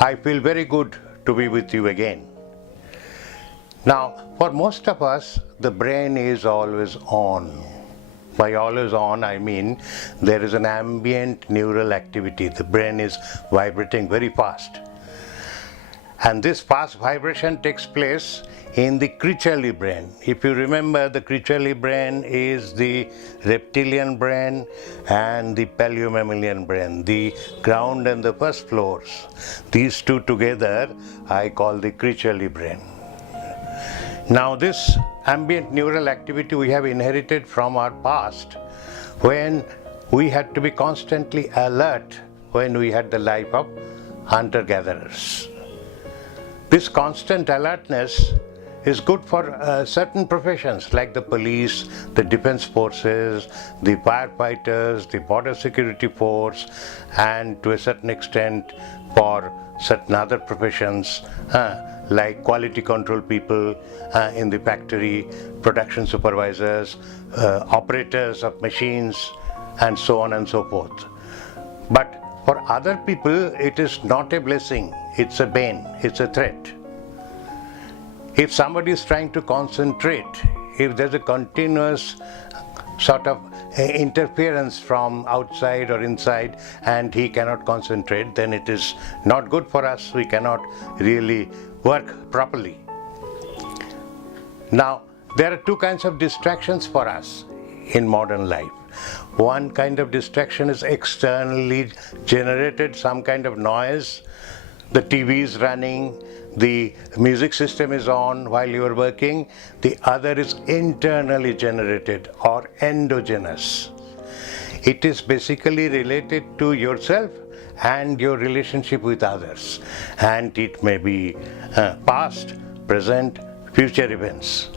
I feel very good to be with you again. Now, for most of us, the brain is always on. By always on, I mean there is an ambient neural activity. The brain is vibrating very fast. And this fast vibration takes place in the creaturely brain. If you remember, the creaturely brain is the reptilian brain and the paleomammalian brain, the ground and the first floors. These two together I call the creaturely brain. Now this ambient neural activity we have inherited from our past when we had to be constantly alert when we had the life of hunter-gatherers. This constant alertness is good for certain professions like the police, the defense forces, the firefighters, the border security force, and to a certain extent for certain other professions like quality control people in the factory, production supervisors, operators of machines, and so on and so forth. But for other people, it is not a blessing, it's a bane, it's a threat. If somebody is trying to concentrate, if there's a continuous sort of interference from outside or inside and he cannot concentrate, then it is not good for us. We cannot really work properly. Now, there are two kinds of distractions for us in modern life. One kind of distraction is externally generated, some kind of noise. The TV is running, the music system is on while you are working. The other is internally generated or endogenous. It is basically related to yourself and your relationship with others. And it may be past, present, future events.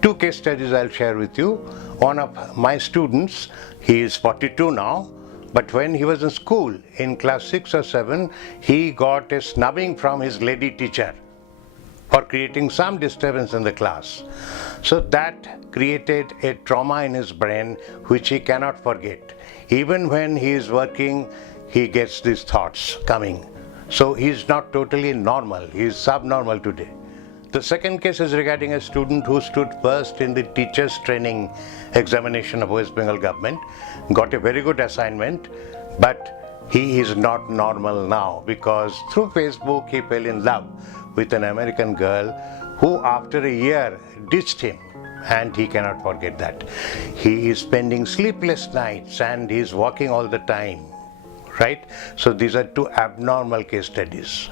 Two case studies I'll share with you. One of my students, he is 42 now, but when he was in school, in class 6 or 7, he got a snubbing from his lady teacher for creating some disturbance in the class. So that created a trauma in his brain which he cannot forget. Even when he is working, he gets these thoughts coming. So he is not totally normal, he is subnormal today. The second case is regarding a student who stood first in the teachers training examination of West Bengal government, got a very good assignment, but he is not normal now because through Facebook he fell in love with an American girl who after a year ditched him, and he cannot forget that. He is spending sleepless nights and he is walking all the time, right? So these are two abnormal case studies.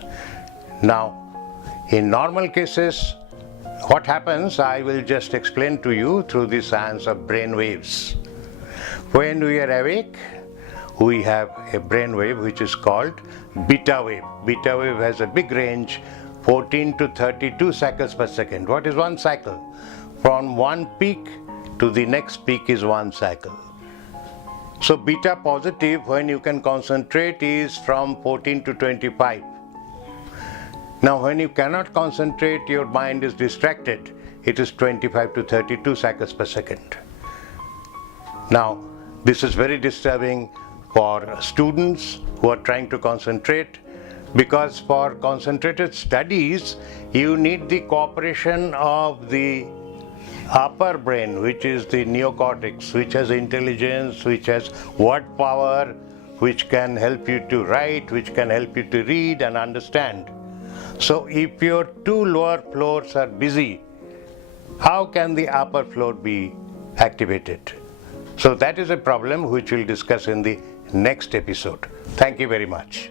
Now, in normal cases, what happens, I will just explain to you through the science of brain waves. When we are awake, we have a brain wave which is called beta wave. Beta wave has a big range, 14 to 32 cycles per second. What is one cycle? From one peak to the next peak is one cycle. So beta positive, when you can concentrate, is from 14 to 25. Now when you cannot concentrate, your mind is distracted, it is 25 to 32 cycles per second. Now this is very disturbing for students who are trying to concentrate, because for concentrated studies you need the cooperation of the upper brain, which is the neocortex, which has intelligence, which has word power, which can help you to write, which can help you to read and understand. So if your two lower floors are busy, how can the upper floor be activated? So that is a problem which we'll discuss in the next episode. Thank you very much.